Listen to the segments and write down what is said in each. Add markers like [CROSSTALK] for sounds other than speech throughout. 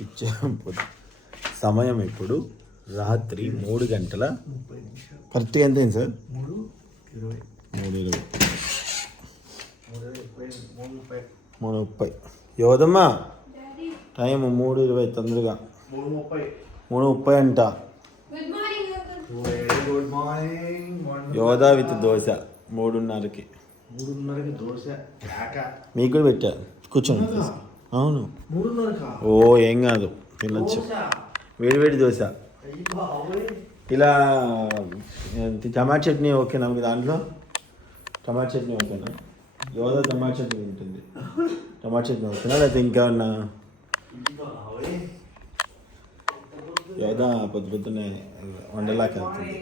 ఇచ్చాం సమయం ఇప్పుడు రాత్రి మూడు గంటల కరెక్ట్గా ఎంత అయింది సార్? మూడు ఇరవై. మూడు ఇరవై. మూడు ఇరవై ముప్పై యోదమ్మా టైం మూడు ఇరవై తొందరగా. మూడు ముప్పై. మూడు ముప్పై అంట. Good morning very good morning morning Yodha with dosa మూడున్నరకి. మూడున్నరకి దోశ కాక. మీకు కూడా పెట్టా. కూర్చోండి. అవును. ఓ ఏం కాదు. తినొచ్చు దోశ? వేడి వేడి దోశ ఇలా టమాటా చట్నీ ఓకేనా మీ దాంట్లో? టమాటా చట్నీ ఓకేనా? యోధా టమాటా చట్నీ తింటుంది టమాటా చట్నీ ఓకేనా? లేకపోతే ఇంకేమన్నా? అయ్యి బాబోయ్ యోధా పొద్దు పొద్దున్నే వండలాకి వెళ్తుంది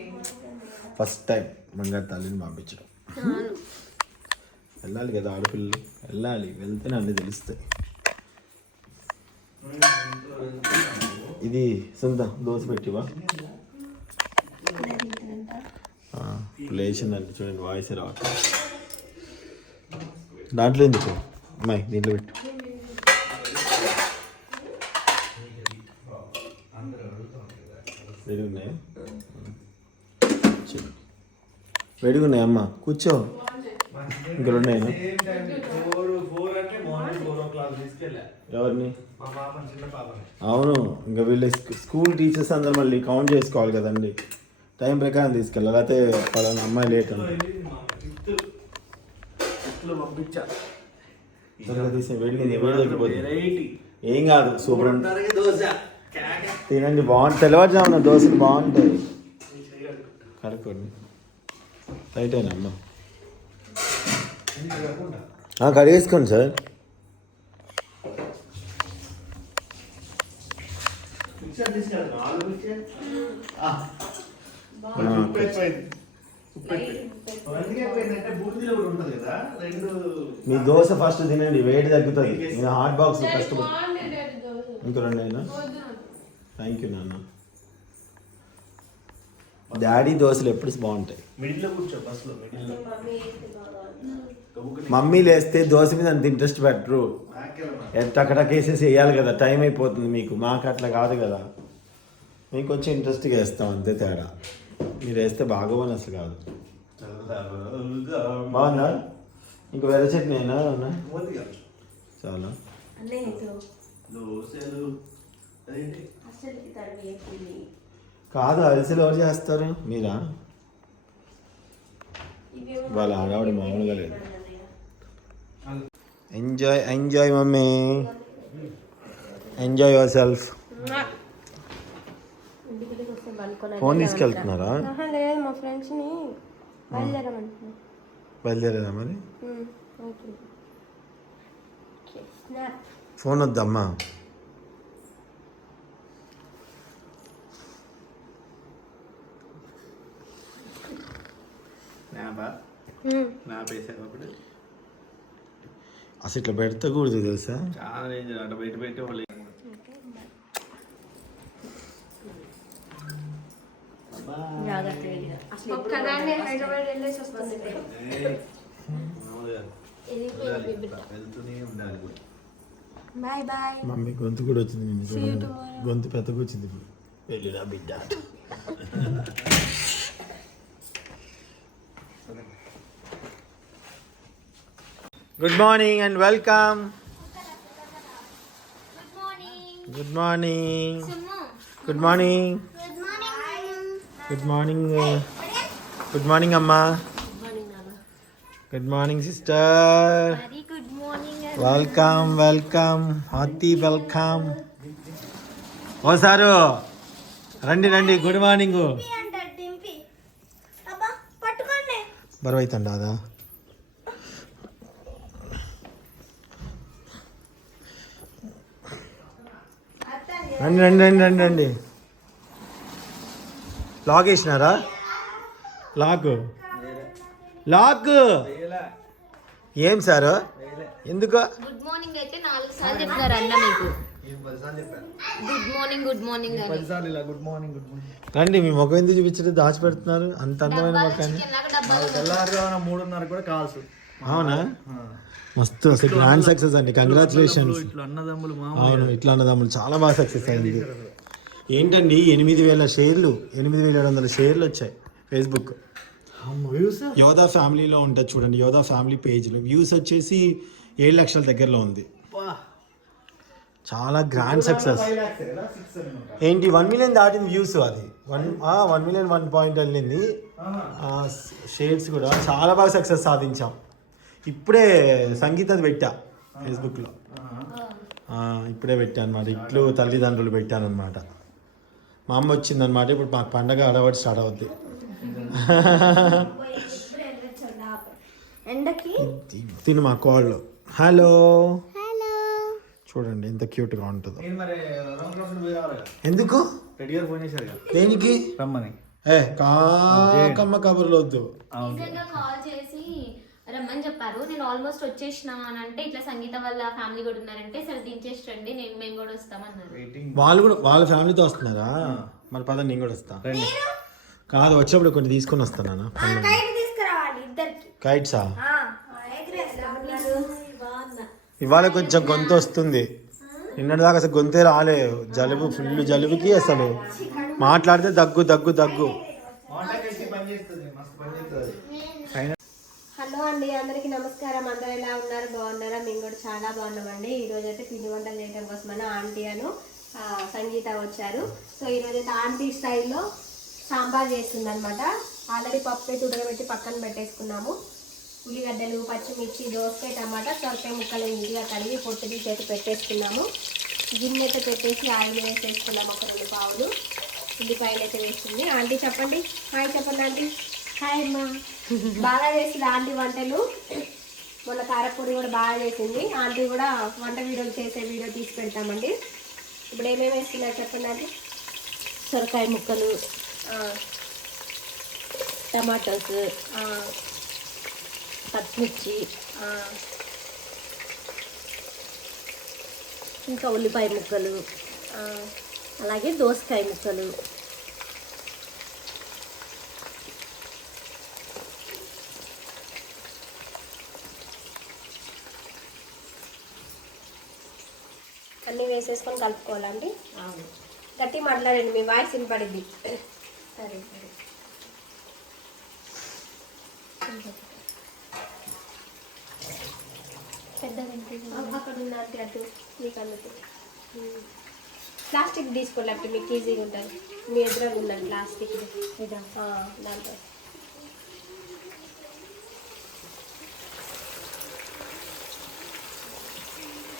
ఫస్ట్ టైం బంగారు తల్లిని పంపించడం. వెళ్ళాలి కదా ఆడపిల్లలు. వెళ్ళాలి. వెళ్తేనే అన్నీ తెలుస్తాయి. ఇది సొంత దోశ పెట్టివా? ఆ, లేచిందండి చూడండి వాయిస్ రావట్లేదు దాంట్లో ఎందుకు? అమ్మాయి దీంట్లో పెట్టు. వెడుగున్నాయా? చెప్పు. అమ్మ? కూర్చో. ఇంకా రెండేనా ఎవరిని? అవును ఇంకా వీళ్ళ స్కూ- స్కూల్ టీచర్స్ అందరు మళ్ళీ కౌంట్ చేసుకోవాలి కదండి. టైం ప్రకారం తీసుకెళ్ళాలి లేకపోతే పలానా అమ్మాయి లేట్ అంటే ఏం కాదు సూపర్ తినండి బాగుంటుంది తెల్లవారుజామున దోశలు బాగుంటాయి. కనుక్కోండి రైట్ అయినా అమ్మ. కడిగేసుకోండి సార్. మిక్సర్ తీసుకెళ్ళి నాలుగు ఉప్పు ఎక్కువైంది. రెండు మీ దోశ ఫస్ట్ తినండి వేడి తగ్గుతుంది. నేను హాట్ బాక్స్ దోశ. ఇంకో రెండు అయినా. థ్యాంక్ యూ నాన్న. డాడీ దోశలు ఎప్పుడు బాగుంటాయి? మిడిల్లో కూర్చో బస్సులో మిడిల్లో మమ్మీ లేస్తే దోశ మీద అంత ఇంట్రెస్ట్ పెట్టరు. టకటక్ వేసేసి వేయాలి కదా టైం అయిపోతుంది మీకు. మాకు అట్లా కాదు కదా. మీకు కొంచెం ఇంట్రెస్ట్గా వేస్తాం అంతే తేడా. మీరు వేస్తే బాగోవని అసలు కాదు. బాగుందా ఇంకా వేరే చట్నీ అయినా ఉన్నా చాలా. కాదు అరిసెలు ఎవరు చేస్తారు? మీరా? ఇవేమో వాళ్ళ ఆడవాడు మామూలుగా లేదు. Enjoy enjoy mummy enjoy yourself phone తీసుకెళ్తున్నారా మా ఫ్రెండ్స్ని మరి? ఓకే. స్నాప్ ఫోన్ వద్దమ్మా. స్నాప్ వేసాను ఒకటి అసలు ఇట్లా పెడతకూడదు తెలుసా? చాలా డేంజర్ అటు బయట పెట్టి వాళ్ళు మమ్మీ గొంతు కూడా వచ్చింది. గొంతు పెద్దగా వచ్చింది ఇప్పుడు. వెళ్ళిరా బిడ్డ. [LAUGHS] Good morning and welcome good morning good morning good morning good morning అమ్మా good morning sister very good morning welcome welcome hearty welcome ఓ సారు రండి రండి. గుడ్ మార్నింగ్ బరువు రండి రండి రండి రండి రండి. లాక్ వేసినారా? లాక్. లాక్. ఏం సారు? ఎందుకు? గుడ్ మార్నింగ్ అయితే నాలుగు సార్లు చెప్తున్నారు అన్న మీకు. Good morning good morning good morning good morning. రండి మీ ముఖం ఎందుకు చూపించడం దాచిపెడుతున్నారు. అంత అందమైన ముఖాన్ని. మూడున్నర కూడా కాల్స్. అవునా? మస్తు అసలు గ్రాండ్ సక్సెస్ అండి. కంగ్రాచులేషన్స్ ఇట్లా అన్నదమ్ములు మా అవును ఇట్లా అన్నదమ్ములు చాలా బాగా సక్సెస్ అయింది. ఏంటండి ఎనిమిది వేల షేర్లు ఎనిమిది వేల ఏడు వందల షేర్లు వచ్చాయి ఫేస్బుక్ వ్యూస్ యోధా ఫ్యామిలీలో ఉంటుంది చూడండి యోధా ఫ్యామిలీ పేజ్లో. వ్యూస్ వచ్చేసి ఏడు లక్షల దగ్గరలో ఉంది. చాలా గ్రాండ్ సక్సెస్ ఏంటి వన్ మిలియన్ దాటింది వ్యూస్ అది. One one million one point వెళ్ళింది షేర్స్ కూడా చాలా బాగా సక్సెస్ సాధించాం. ఇప్పుడే సంగీత అది పెట్టా ఫేస్బుక్లో ఆ, ఇప్పుడే పెట్టాను అనమాట ఇట్లు తల్లిదండ్రులు పెట్టాను అనమాట మా అమ్మ వచ్చిందనమాట ఇప్పుడు మాకు పండగ అడవాడి స్టార్ట్ అవుద్ది. తిను మా కోళ్ళు. హలో. హలో. చూడండి ఎంత క్యూట్గా ఉంటుందో. ఎందుకు? దేనికి? రమ్మని. ఏ కాకమ్మ కబుర్లు వద్దు. రీసెంట్గా కాల్ చేసి రమ్మని చెప్పారు. నేను ఆల్మోస్ట్ వచ్చేసిన అని అంటే ఇట్లా సంగీత వాళ్ళ ఫ్యామిలీ కూడా ఉన్నారంటే సరే దించేసి రండి నేను మేము కూడా వస్తామన్నారు. వాళ్ళు కూడా వాళ్ళ ఫ్యామిలీతో వస్తున్నారా? మరి పద నేను కూడా వస్తా. కాదు వచ్చినప్పుడు కొన్ని తీసుకొని వస్తానా కైట్ తీసుకురావాలి ఇద్దరికి. కైట్సా ఇవాళ కొంచెం గొంతు వస్తుంది. నిన్నటిదాకా అసలు గొంతే రాలే. జలుబు ఫుల్ జలుబుకి అసలు. మాట్లాడితే దగ్గు దగ్గు దగ్గు పని చేస్తుంది మస్తు పని చేస్తుంది హలో అండి. అందరికీ నమస్కారం. అందరూ ఎలా ఉన్నారు? బాగున్నారా? మేము కూడా చాలా బాగున్నామండి. ఈరోజు అయితే పిండి వంటలు చేయడం మన ఆంటీ అను సంగీత వచ్చారు. సో ఈ అయితే ఆంటీ స్టైల్లో సాంబార్ చేస్తుంది అనమాట ఆల్రెడీ పప్పు అయితే ఉడకబెట్టి పక్కన పెట్టేసుకున్నాము. ఉల్లిగడ్డలు పచ్చిమిర్చి దోసకాయ టమాటా సొరకాయ ముక్కలు నీట్గా కడిగి పొట్టు తీసి అయితే పెట్టేసుకున్నాము. గిన్నె అయితే పెట్టేసి ఆయిల్ వేసేసుకున్నాము ఒక రెండు పావులు. ఉల్లిపాయలు అయితే వేస్తుంది ఆంటీ చెప్పండి. హాయ్ చెప్పండి ఆంటీ. హాయ్ అమ్మా. బాగా చేసింది ఆంటీ వంటలు. మొన్న కారపొడి కూడా బాగా చేసింది. ఆంటీ కూడా వంట వీడియోలు చేసే వీడియో తీసి పెడతామండి. ఇప్పుడు ఏమేమి వేస్తున్నారు చెప్పండి ఆంటీ. సొరకాయ ముక్కలు టమాటోస్ పచ్చిమిర్చి ఇంకా ఉల్లిపాయ ముక్కలు. అలాగే దోసకాయ ముక్కలు అన్నీ వేసేసుకొని కలుపుకోవాలండి. గట్టి మాట్లాడండి మీ వాయిస్ వినపడింది సరే సరే. అక్కడ ఆంటీ అటు మీకు అందుకు ప్లాస్టిక్ తీసుకోలేకపోతే మీకు ఈజీగా ఉంటుంది. మీ ఎదురుగా ఉందండి ప్లాస్టిక్ దాంట్లో.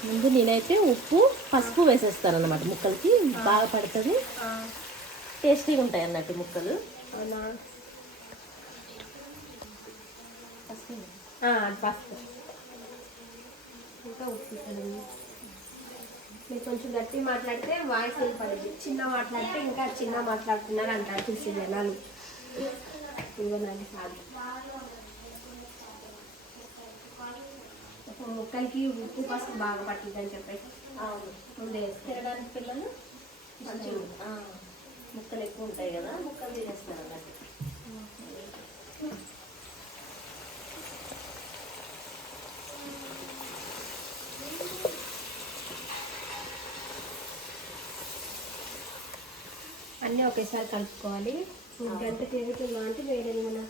ముందు నేనైతే ఉప్పు పసుపు వేసేస్తాను అన్నమాట ముక్కలకి. బాగా పడుతుంది. టేస్టీగా ఉంటాయి అన్నట్టు ముక్కలు. పసుపు. ఇంకా ఉప్పు. మీరు కొంచెం గట్టి మాట్లాడితే వాయిస్ వినపడదు. చిన్న మాట్లాడితే ఇంకా చిన్న మాట్లాడుతున్నారు అంటారు చూసి జనాలు. ఇవ్వనండి కాదు ఇప్పుడు ముక్కలకి ఉప్పు పసుపు బాగా పట్టింది అని చెప్పేసి ముందే తినడానికి పిల్లలు ఆ, ముక్కలు ఎక్కువ ఉంటాయి కదా ముక్కలు తినేస్తారు అన్నట్టు. అన్నీ ఒకేసారి కలుపుకోవాలి. గంట తిరుగుతుందా అంటే వేరే ఏమైనా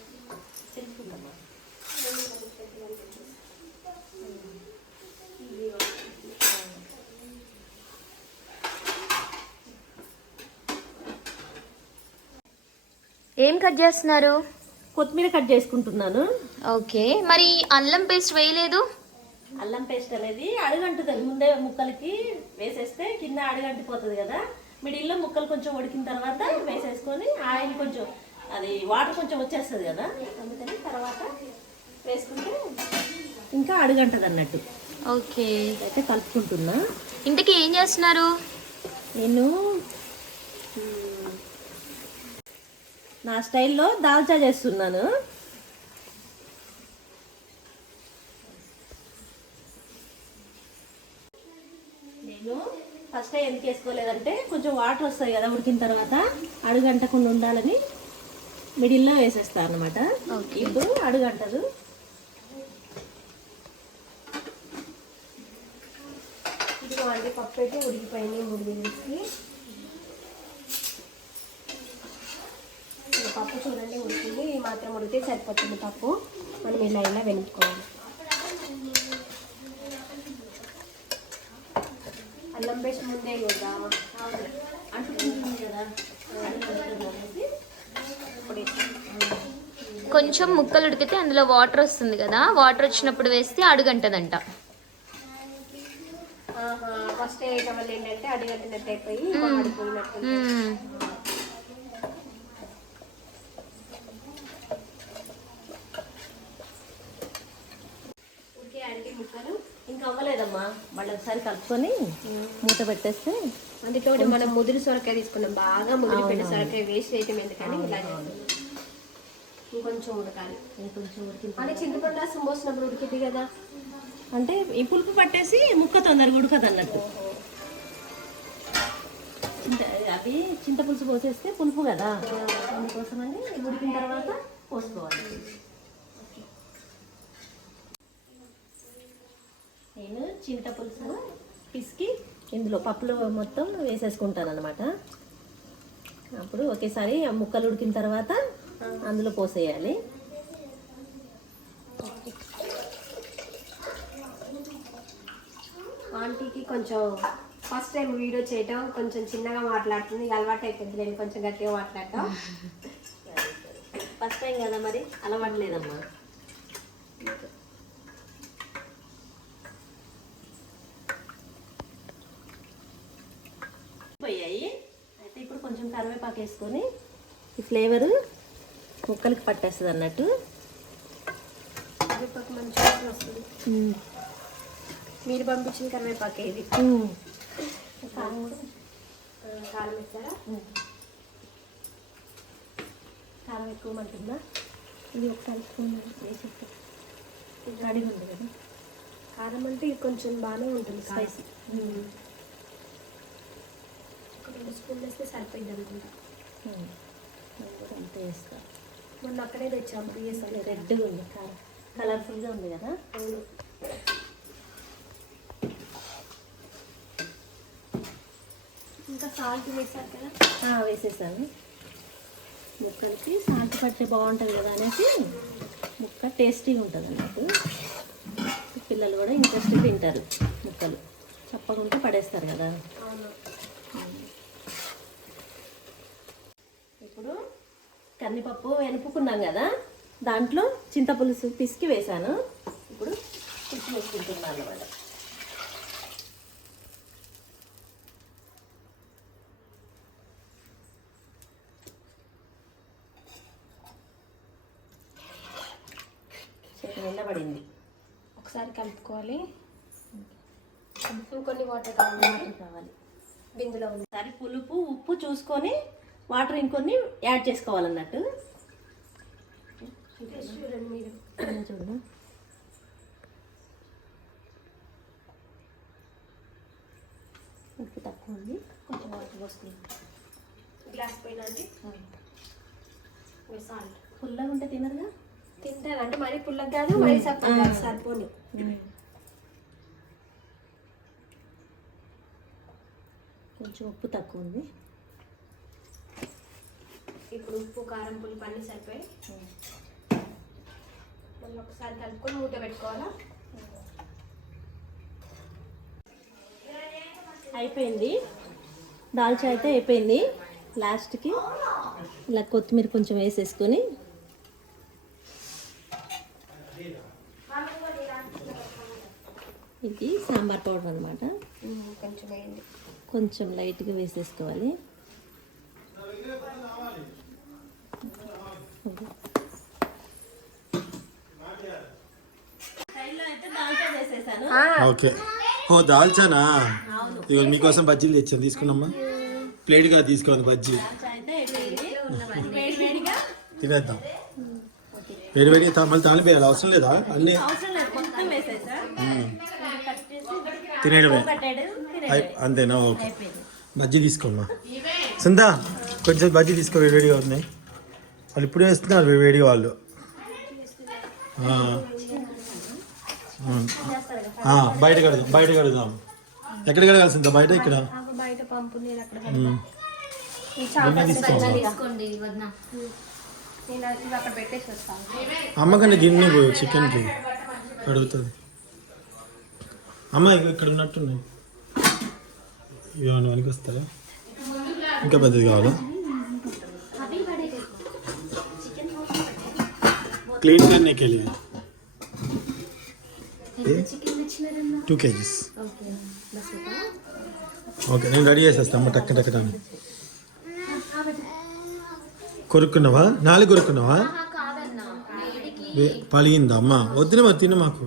ఏం కట్ చేస్తున్నారు? కొత్తిమీర కట్ చేసుకుంటున్నాను. ఓకే మరి అల్లం పేస్ట్ వేయలేదు? అల్లం పేస్ట్ అనేది అడుగంటుతుంది ముందే ముక్కలకి వేసేస్తే కింద అడుగంటిపోతుంది కదా. మిడిల్లో ముక్కలు కొంచెం ఉడికిన తర్వాత వేసేసుకొని ఆయిల్ కొంచెం అది వాటర్ కొంచెం వచ్చేస్తుంది కదా. అందుకని తర్వాత వేసుకుంటే ఇంకా అడుగంటది అన్నట్టు. ఓకే. అయితే కలుపుకుంటున్నా. ఇంతకీ ఏం చేస్తున్నారు? నేను నా స్టైల్లో దాల్చా చేస్తున్నాను. నేను ఫస్ట్ ఎందుకు వేసుకోలేదంటే కొంచెం వాటర్ వస్తాయి కదా ఉడికిన తర్వాత అడుగంటకుండా ఉండాలని మిడిల్లో వేసేస్తాను అనమాట ఇప్పుడు అడుగంటదు. ఇది అండి పప్పు అయితే ఉడికిపోయింది మూడు ఉడికితే సరిపోతుంది పప్పు. మనం ఇలా ఇలా వెనుక్కోవాలి అల్లం పేస్ట్ ముందే కదా. అంటుకుంటుంది కదా ఇప్పుడు కొంచెం ముక్కలు ఉడికితే అందులో వాటర్ వస్తుంది కదా. వాటర్ వచ్చినప్పుడు వేస్తే అడుగంటదంట. ఫస్ట్ వల్ల ఏంటంటే అడిగట్టినట్టు అయిపోయి ఆడిపోయినట్టు మ్మ్. ఓకే అండి ముక్కలు ఇంకా అవ్వలేదమ్మా మళ్ళీ ఒకసారి కలుపుకొని మూత పెట్టేస్తే అందుతోటి మనం ముదిరి సొరకాయ తీసుకున్నాం. బాగా ముదిరిపోయిన సొరకాయ వేస్ట్ చేయటం ఎందుకని ఇలా. ఇంకొంచెం ఉడకాలి. ఇంకొంచెం ఉడికిన అంటే చింతపండు రసం పోసినప్పుడు ఉడికింది కదా. అంటే ఈ పులుపు పట్టేసి ముక్క తొందరగా ఉడకదు అన్నట్టు. చింత అవి చింతపులుసు పోసేస్తే పులుపు కదా. అందుకోసమని ఉడికిన తర్వాత పోసుకోవాలి. నేను చింతపులుసు పిసికి ఇందులో పప్పులు మొత్తం వేసేసుకుంటాను అనమాట అప్పుడు ఒకేసారి ఆ ముక్కలు ఉడికిన తర్వాత అందులో పోసేయాలి. ఆంటీకి కొంచెం ఫస్ట్ టైం వీడియో చేయటం కొంచెం చిన్నగా మాట్లాడుతుంది అలవాటు అయిపోయింది. నేను కొంచెం గట్టిగా మాట్లాడటం. [LAUGHS] ఫస్ట్ టైం కదా మరి? అలవాట్లేదమ్మా పోయాయి అయితే ఇప్పుడు కొంచెం కరివేపాకు వేసుకొని ఈ ఫ్లేవర్ ముక్కలకి పట్టేస్తుంది అన్నట్టు. కరివేపాకు మంచిగా వస్తుంది. మీరు పంపించిన కరివేపాకు ఇది. కారం వేస్తారా కారం ఎక్కువ మంటుందా ఇది ఒకసారి స్పూన్ వేసి కడిగి ఉంది కదా. కారం అంటే ఇది కొంచెం బాగానే ఉంటుంది స్పైసీ రెండు స్పూన్లు వేస్తే సరిపోయింది అనుకుంటా. అంతే వేస్తా మొన్న అక్కడే తెచ్చాము పిఎస్ఐ రెడ్గా ఉంది కలర్ఫుల్గా ఉంది కదా? అవును. ఇంకా సాల్ట్ వేసారు కదా? వేసేసాను. ముక్కలకి సాల్ట్ పడితే బాగుంటుంది కదా అనేసి ముక్క టేస్టీగా ఉంటుంది అన్నట్టు. పిల్లలు కూడా ఇంట్రెస్ట్గా తింటారు ముక్కలు. చప్పకుంటే పడేస్తారు కదా అవును ఇప్పుడు కందిపప్పు వెనుపుకున్నాం కదా దాంట్లో చింతపులుసు పిసికి వేసాను ఇప్పుడు పులుసు వేసుకుంటున్నాను అన్నమాట. పడింది. ఒకసారి కలుపుకోవాలి. ఇంకొన్ని వాటర్ కావాలి. బిందులో ఉంది. ఒకసారి పులుపు ఉప్పు చూసుకొని వాటర్ ఇంకొన్ని యాడ్ చేసుకోవాలన్నట్టు. చూడండి ఉప్పు తక్కువ ఉంది. కొంచెం వాటర్ పోసుకుందాం. గ్లాస్ పైన అండి. సాల్ట్. పుల్లగా ఉంటే తినరుగా? తింటారు. అంటే మరీ పుల్లగా కాదు మరీ కాదు సరిపోని. కొంచెం ఉప్పు తక్కువ ఉంది. ఇప్పుడు ఉప్పు కారం పులుపు అన్నీ సరిపోయి మళ్ళీ ఒకసారి కలుపుకొని మూత పెట్టుకోవాలా? అయిపోయింది. దాల్చా అయితే అయిపోయింది. లాస్ట్కి ఇలా కొత్తిమీర కొంచెం వేసేసుకొని ఇది సాంబార్ పౌడర్ అనమాట కొంచెం వేయండి. కొంచెం లైట్గా వేసేసుకోవాలి అయితే ఓకే. ఓ దాల్చానా? ఇదిగో మీకోసం బజ్జీలు తెచ్చాను తీసుకున్నామ్మా. ప్లేట్గా తీసుకోండి బజ్జీ. వేడి తినేద్దాం. వేడి వేడిగా తా- మళ్ళీ తాలిపేయాలి అవసరం లేదా? అన్నీ అవసరం లేదు మొత్తం వేసేసా? కట్ చేసి తినేయడమే. అంతేనా? ఓకే. బజ్జీ తీసుకోమ్మా. సుందా కొంచెం బజ్జీ తీసుకో వేడి వేడిగా ఉన్నాయి వాళ్ళు ఇప్పుడు వేస్తున్నారు వేడి వేడిగా వాళ్ళు బయట కడదాం బయట కడుగుదాం ఎక్కడ కడగాల్సిందా బయట ఇక్కడ? అమ్మకండి గిన్నె పోయి చికెన్కి అడుగుతుంది అమ్మ ఇక్కడ ఉన్నట్టున్నాయి. ఇవన్నీ వెనక వస్తారా ఇంకా పెద్దది కావాలా? క్లీన్ కర్నేకి వెళ్ళి టూ కేజీస్ ఓకే నేను రెడీ చేసేస్తాను అమ్మ టక్క టక్కటాన్ని కొరుక్కున్నావా? నాలుగు కొరుక్కున్నావా? పలిగిందా అమ్మ? వద్దునే మరి తిను మాకు.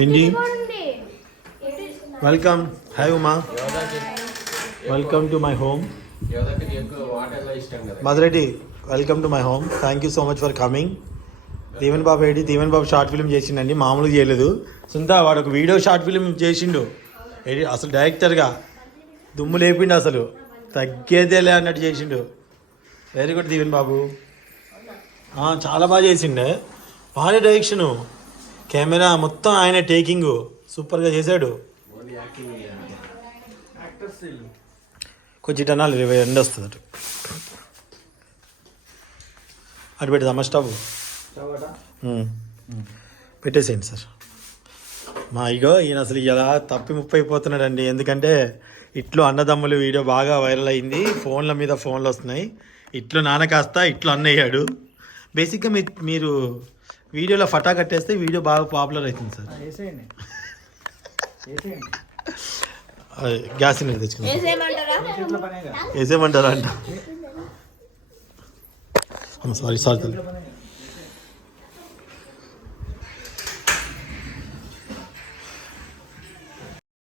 ఏంటి welcome hi Uma welcome to my home Madhu Reddy welcome to my home thank you so much for coming Deeven Babu ఏంటి దీవెన్ బాబు షార్ట్ ఫిల్మ్ చేసిండండి. మామూలుగా చేయలేదు. సుంతా వాడు ఒక వీడియో షార్ట్ ఫిల్మ్ చేసిండు. అసలు డైరెక్టర్గా దుమ్ము లేపిండు అసలు. తగ్గేదేలే అన్నట్టు చేసిండు. వెరీ గుడ్ దీవెన్ బాబు చాలా బాగా చేసిండే. వాడే డైరెక్షను కెమెరా మొత్తం ఆయన టేకింగ్ సూపర్గా చేశాడు. కొంచెం టనాలు ఇరవై ఎండ వస్తుంది అటు. అటు పెడదామా స్టవ్? పెట్టేసేయండి సార్. మా ఇగో ఈయన అసలు ఇలా తప్పి ముప్పైపోతున్నాడండి. ఎందుకంటే ఇట్లు అన్నదమ్ములు వీడియో బాగా వైరల్ అయింది. ఫోన్ల మీద ఫోన్లు వస్తున్నాయి. ఇట్లు నాన్న కాస్త ఇట్లు అన్నయ్యాడు బేసిక్గా మీ మీరు వీడియోలో ఫటా కట్టేస్తే వీడియో బాగా పాపులర్ అవుతుంది సార్. గ్యాస్ సిలిండర్ తెచ్చుకున్నాం వేసేయమంటారా అంట? సారీ సారీ తల్లి